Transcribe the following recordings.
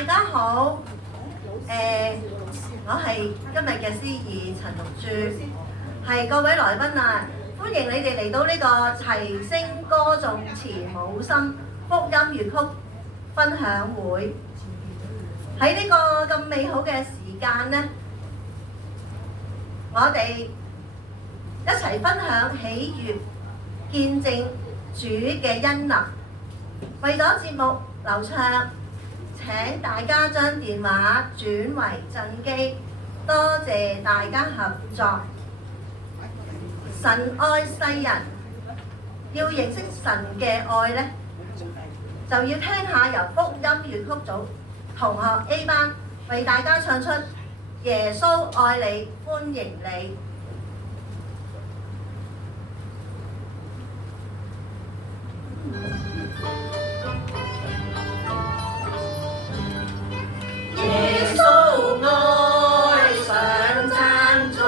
大家好，我係今日嘅司儀陳玉珠，係各位來賓啊，歡迎你哋嚟到呢個齊聲歌頌慈母心福音粵曲分享會。喺呢個咁美好嘅時間呢，我哋一齊分享喜悅，見證主嘅恩能。為咗節目流暢，請大家將電話轉為震機，多謝大家合作。神愛世人，要認識神嘅愛呢，就要聽下由福音粵曲組同學 A 班為大家唱出《耶穌愛你，歡迎你》。耶穌愛上讚頌，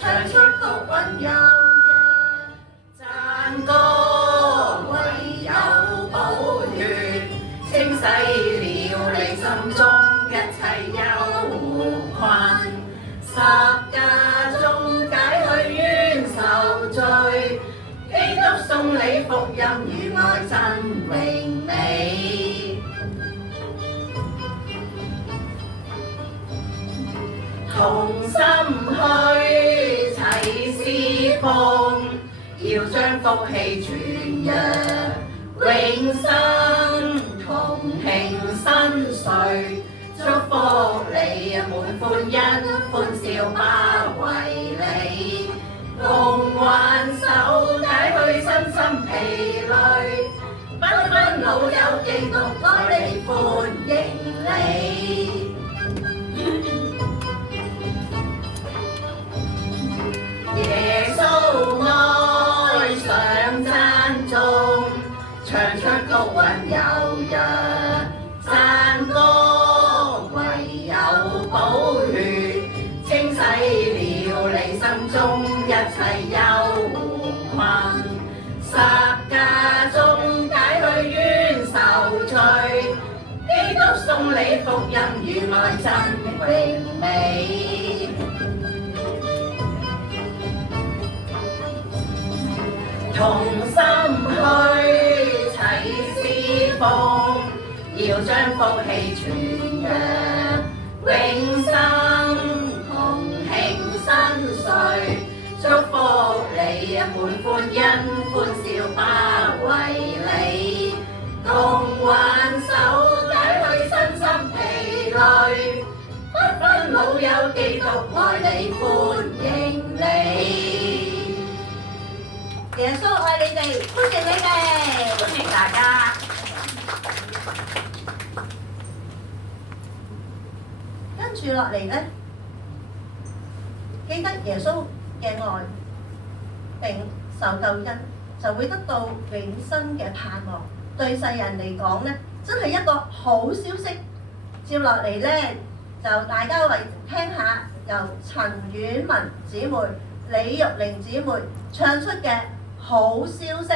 唱出曲韻悠揚，讚歌唯有寶血，清洗了你心中一切憂困，十架中解去冤仇罪，基督送你福音與愛真榮美。同心去齊侍奉，要將福氣傳揚永生，同慶新歲，祝福你滿歡欣歡笑包圍你，共挽手解去身心疲累，不分老幼基督愛你歡迎你。耶穌愛上讚頌，唱出曲韻悠揚，讚歌唯有寶血，清洗了你心中一切憂困，十架中解去冤仇罪，基督送你福音與愛真榮美。同心去齊侍奉，要將福氣傳揚永生，同慶新歲，祝福你滿歡欣歡笑包圍你，共挽手解去身心疲累，不分老幼基督愛你歡迎你。耶穌愛你哋，歡迎你哋，歡迎大家。跟住落嚟呢，記得耶穌嘅愛並受救恩，就會得到永生嘅盼望。對世人嚟講呢，真係一個好消息。接落嚟呢，就大家為聽下由陳婉文姊妹、李玉玲姊妹唱出嘅好消息。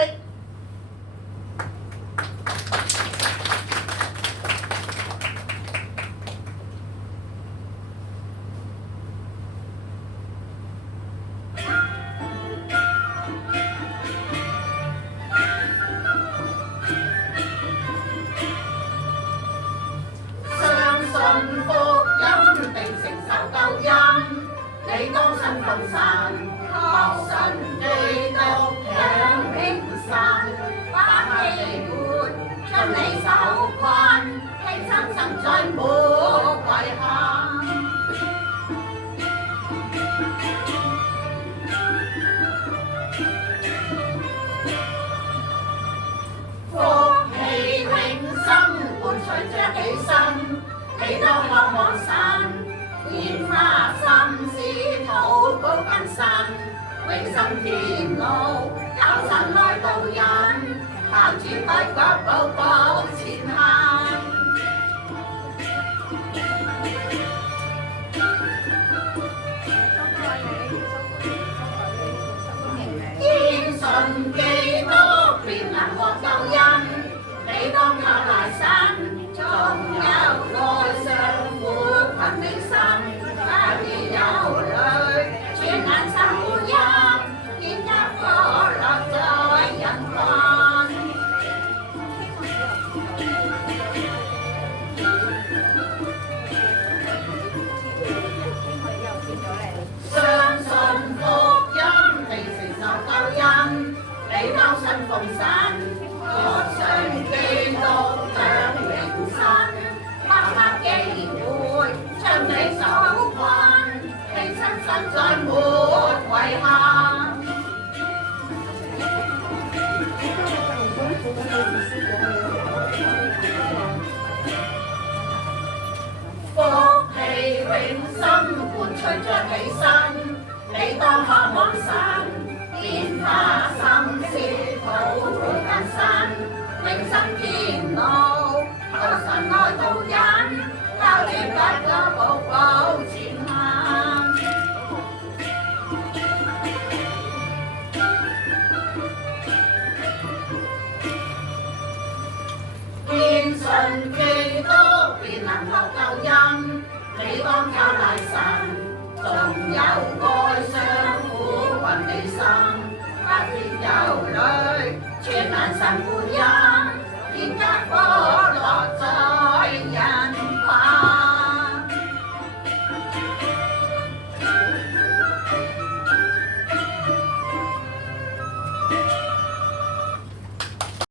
相信福音並承受救恩，你當信奉神，靠神基督享永生，把氣活將你受困，犧牲神在魔鬼下。福氣永生伴隨着起身，你當渴望神，獻花心思禱告跟神，永生天路靠神來導引，靠主不腳步步前行。堅信基督便能獲救恩，你當靠賴神，終有隨着起身，你當渴望神，變化心思，討回更新，永生天路，求神愛導引，交轉不腳步步前行。堅信基督便能獲救恩，你當靠賴神，縱有哀傷苦困你心，不必憂慮，全能神護